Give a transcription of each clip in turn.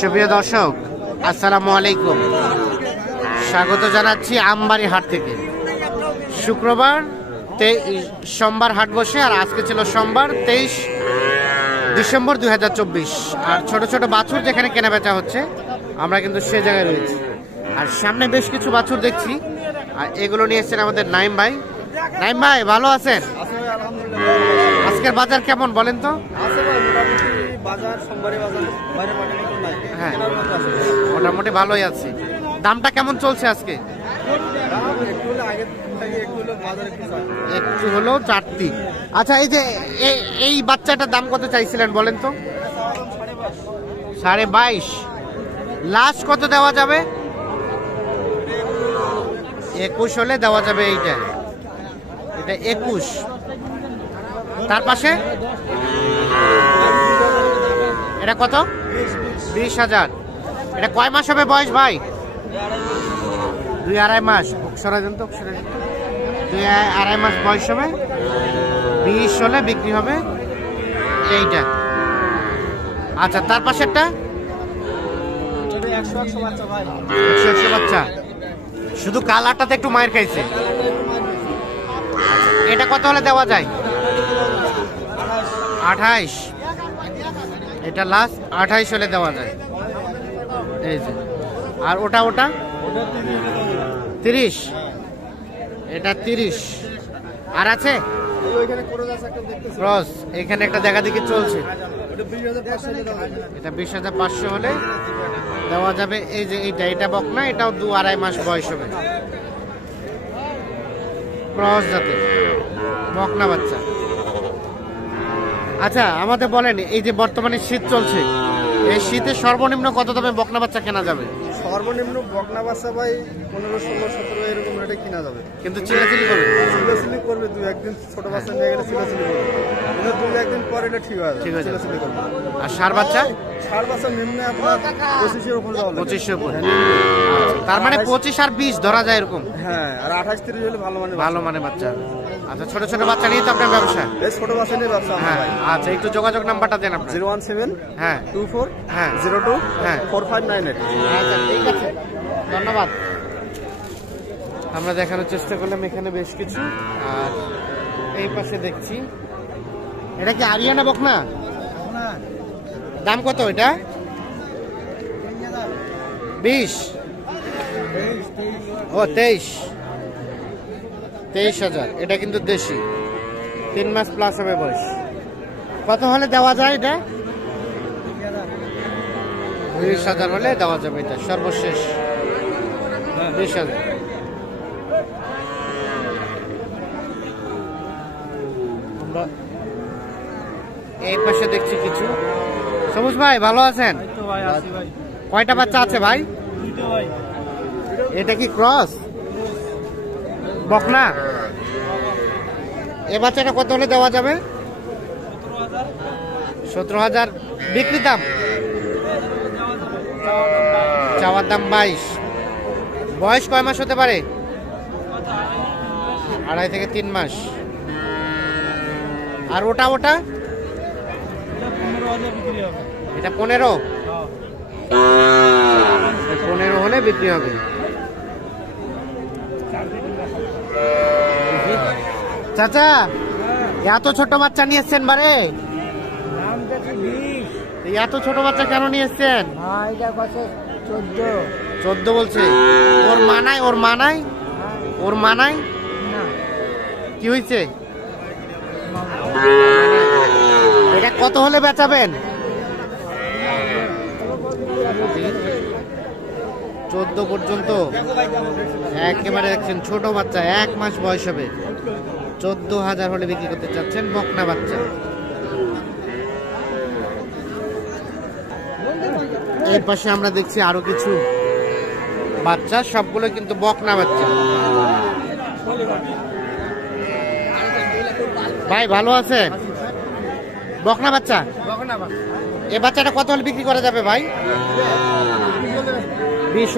সুপ্রিয় দর্শক, আসসালামু আলাইকুম। স্বাগত জানাচ্ছি আমবাড়ি হাট থেকে। শুক্রবার সোমবার হাট বসে, আর আজকে ছিল সোমবার 23 ডিসেম্বর 2024। আর ছোট ছোট বাছুর যেখানে কেনা বেচা হচ্ছে, আমরা কিন্তু সে জায়গায় রয়েছি। আর সামনে বেশ কিছু বাছুর দেখছি, আর এগুলো নিয়ে এসেছেন আমাদের নাইম ভাই। নাইম ভাই, ভালো আছেন? আজকের বাজার কেমন বলেন তো? হ্যাঁ, মোটামুটি ভালোই আছে। দামটা কেমন চলছে আজকে? একটু হলেও চারটি। আচ্ছা, এই যে এই বাচ্চাটার দাম কত চাইছিলেন বলেন তো? 22.5। লাস্ট কত দেওয়া যাবে? 21 হলে দেওয়া যাবে। এটা 21। তার পাশে এটা কত? 20,000। এটা কয় মাস হবে বয়স ভাই? 2-2.5 মাস। 2-2.5 মাস বয়স হবে। 20 হলে বিক্রি হবে এইটা। আচ্ছা, তার পাশেরটা 100 বাচ্চা। শুধু কালারটাতে একটু মায়ের খাইছে। এটা কত হলে দেওয়া যায়? 28। এটা লাস্ট 28 হলে দেওয়া যায়। এই যে, আর ওটা 30। এটা 30। আর আছে ক্রস, এখানে একটা দেখা দেখি চলছে। এটা 20,500 হলে দেওয়া যাবে। এই যে এটা বকনা, এটাও 2-2.5 মাস বয়স হবে। ক্রস জাতে বকনা বাচ্চা। আচ্ছা, আমাদের বলেন, এই যে বর্তমানে শীত চলছে, এই শীতে সর্বনিম্ন কত দামে বকনা বাচ্চা কেনা যাবে? সর্বনিম্ন বকনা বাচ্চা ভাই 15, 16, 17 এরকম রেটে কিনা যাবে। কিন্তু চিলাচিলি করবে? চিলাচিলি করবে 2-1 দিন। ছোট বাচ্চা নিয়ে গেলে চিলাচিলি করবে, কিন্তু 2-1 দিন পরে এটা ঠিক আছে। চিলাচিলি করবে। আর ষাঁড় বাচ্চা? ষাঁড় বাচ্চা নিম্নে আপনার 25-এর উপরে যাওয়া লাগে। 25-এর উপরে। তার মানে 25 আর 20 ধরা যায় এরকম। হ্যাঁ, আর 28-30 হলে ভালো মানে বাচ্চা। আচ্ছা, ছোট ছোট বাচ্চা নিয়ে তো আপনার ব্যবসা? এই ছোট বাচ্চা নিয়ে ব্যবসা। হ্যাঁ, আচ্ছা, একটু যোগাযোগ নাম্বারটা দেন আপনার। 017 হ্যাঁ 24 হ্যাঁ 02 হ্যাঁ 4598। আচ্ছা, ঠিক আছে, ধন্যবাদ। আমরা দেখানোর চেষ্টা করলাম এখানে বেশ কিছু। আর এই পাশে দেখছি, এটা কি আরিয়ানা বকনা? দাম কত এটা? 20। ও 23,000। এটা কিন্তু দেশি, 3 মাস প্লাস হবে বয়স। কত হলে দেওয়া যায় এটা? 20,000 হলে দেওয়া যাবে। এটা সর্বশেষ 20,000। আমরা এই পাশে দেখছি কিছু। সবুজ ভাই, ভালো আছেন? কয়টা বাচ্চা আছে ভাই? এটা কি ক্রস বকনা? এ বাচ্চাটা কত হলে দেওয়া যাবে? 17,000 বিক্রি দাম। চাওয়ার দাম 22। বয়স কয় মাস হতে পারে? 2.5 থেকে 3 মাস। আর ওটা 15 হলে বিক্রি হবে। চাচা, এত ছোট বাচ্চা নিয়ে এসছেন বারে? এত ছোট বাচ্চা কেন নিয়ে এসছেন? 14 বলছে। ওর মানায় কি হয়েছে? এটা কত হলে বেচাবেন? 14 পর্যন্ত। একেবারে দেখছেন ছোট বাচ্চা, 1 মাস বয়স হবে। 14,000 হলে বিক্রি করতে চাচ্ছেন বকনা বাচ্চা। এর পাশে আমরা দেখছি আরো কিছু বাচ্চা, সবগুলো কিন্তু বকনা বাচ্চা। ভাই, ভালো আছে? বকনা বাচ্চা। এ বাচ্চাটা কত হলে বিক্রি করা যাবে ভাই? 20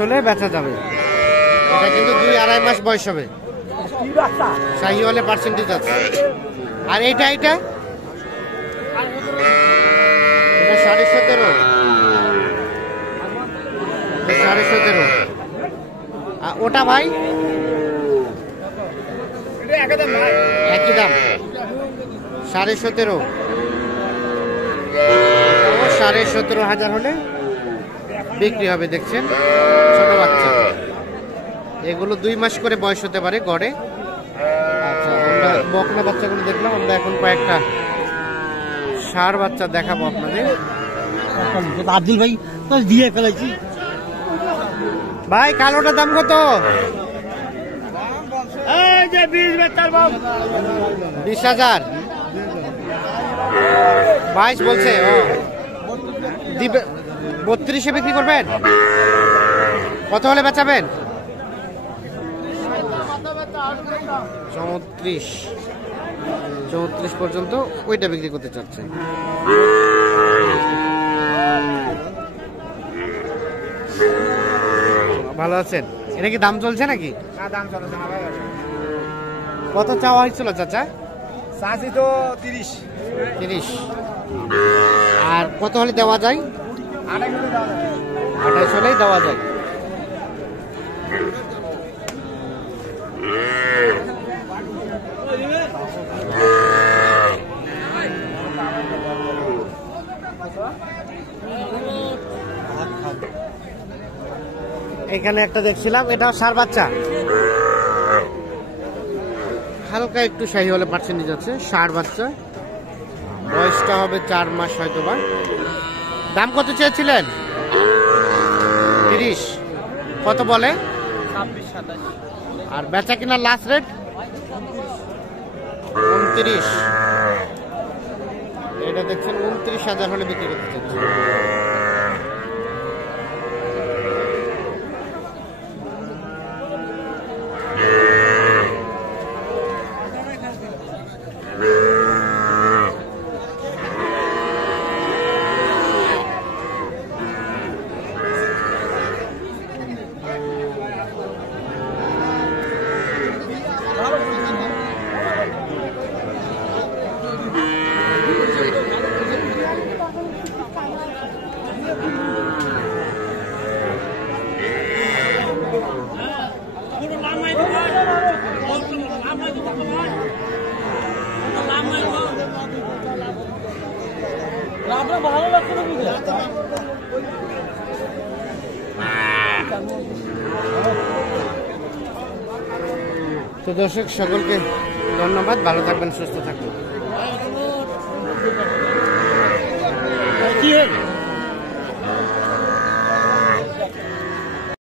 হলে বেচা যাবে। এটা কিন্তু 2-2.5 মাস বয়স হবে। শাহিওয়ালের পার্সেন্টেজ আছে। আর এইটা 17.5 ওটা ভাই একই দাম 17.5 17,500 হলে বিক্রি হবে। দেখছেন ছোট বাচ্চা, এগুলো 2 মাস করে বয়স হতে পারে গড়ে। আচ্ছা, আমরা বকনা বাচ্চাগুলো দেখলাম, আমরা এখন কয়েকটা ষাঁড় বাচ্চা দেখাবো আপনাদের। আব্দুল ভাই তো দিয়ে ফেলেছি ভাই কালোটার দাম কত? 20,000 22 বলছে। ও দিবে 32-এ বিক্রি করবেন? কত হলে বেচাবেন? 34 পর্যন্ত ওইটা বিক্রি করতে চাচ্ছেন। ভালো আছেন? এটা কি দাম চলছে নাকি? কত চাওয়া হয়েছিল চাচা? চাষি তো 30। আর কত হলে দেওয়া যায়? 28 হলেই দেওয়া যায়। এখানে একটা দেখছিলাম, এটা ষাঁড় বাচ্চা, হালকা একটু শাহী হলে পার্সেন্টেজ আছে। ষাঁড় বাচ্চা, বয়সটা হবে 4 মাস হয়তোবা। দাম কত চেয়েছিলেন? 30। কত বলে? 26-27। আর বেচা কিনা লাস্ট রেট 29। এটা দেখছেন 29,000 হলে বিক্রি করতে চাচ্ছি। ভালো লাগছে না বুঝলে? তো দর্শক সকলকে ধন্যবাদ, ভালো থাকবেন, সুস্থ থাকবেন। কি